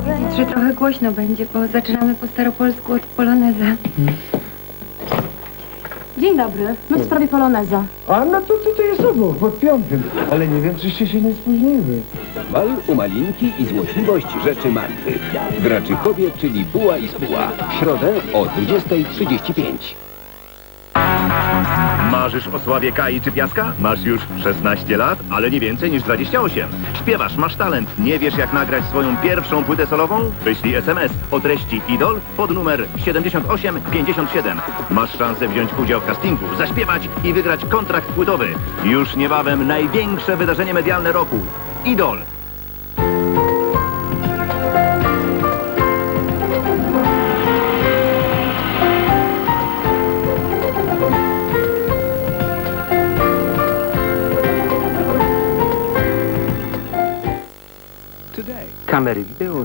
ven. Że trochę głośno będzie, bo zaczynamy po staropolsku od poloneza. Dzień dobry. No w sprawie poloneza. A no to tutaj jest obok, pod piątym. Ale nie wiem, czyście się nie spóźniły. Bal u Malinki i złośliwość rzeczy martwych. Graczykowie, czyli Buła i Spuła. W środę o 20.35. Marzysz o sławie Kai czy Piaska? Masz już 16 lat, ale nie więcej niż 28. Śpiewasz, masz talent, nie wiesz jak nagrać swoją pierwszą płytę solową? Wyślij SMS o treści Idol pod numer 7857. Masz szansę wziąć udział w castingu, zaśpiewać i wygrać kontrakt płytowy. Już niebawem największe wydarzenie medialne roku. Idol. カメレビデオを